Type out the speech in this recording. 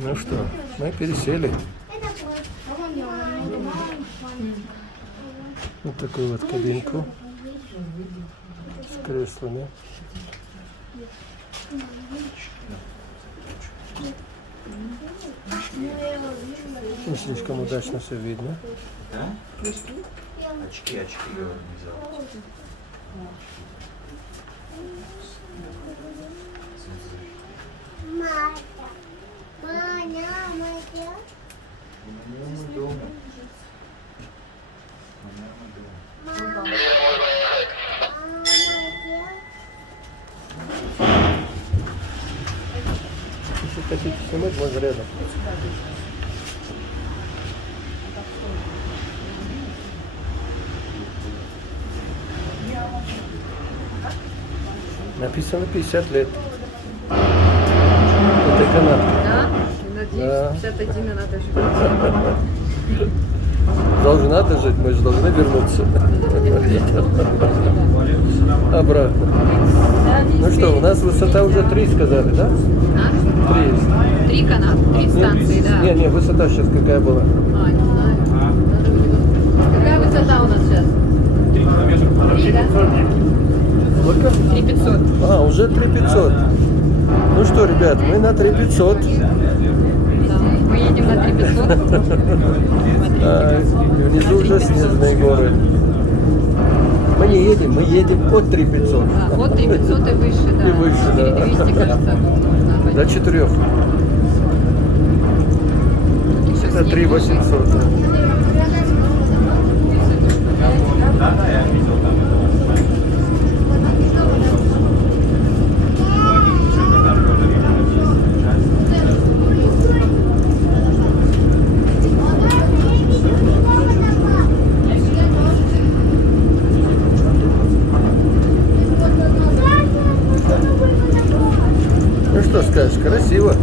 Ну что, мы пересели. Вот такую вот кабинку с креслами. Не слишком удачно все видно. Да? Очки я не взял. Если хотите снимать, можно рядом. Написано 50 лет. Это канат. Да? Надеюсь, 51 надо жить. Должна ты жить, мы же должны вернуться. Обратно. Ну что, у нас высота уже 3 сказали, да? 3. 3 каната, 3 станции, да. Не, высота сейчас какая была? А, не знаю. Какая высота у нас сейчас? 3 километра. 3, да? Сколько? 3500. А, уже 3500. Ну что, ребят, мы на 3500. Да, мы едем на 3500. А, и внизу уже снежные горы. Мы не едем, мы едем от 3500. Да, от 3500 и выше, да. И выше, да. 200, кажется, нужно До 4. Это 3800. Да. Ну что скажешь, красиво.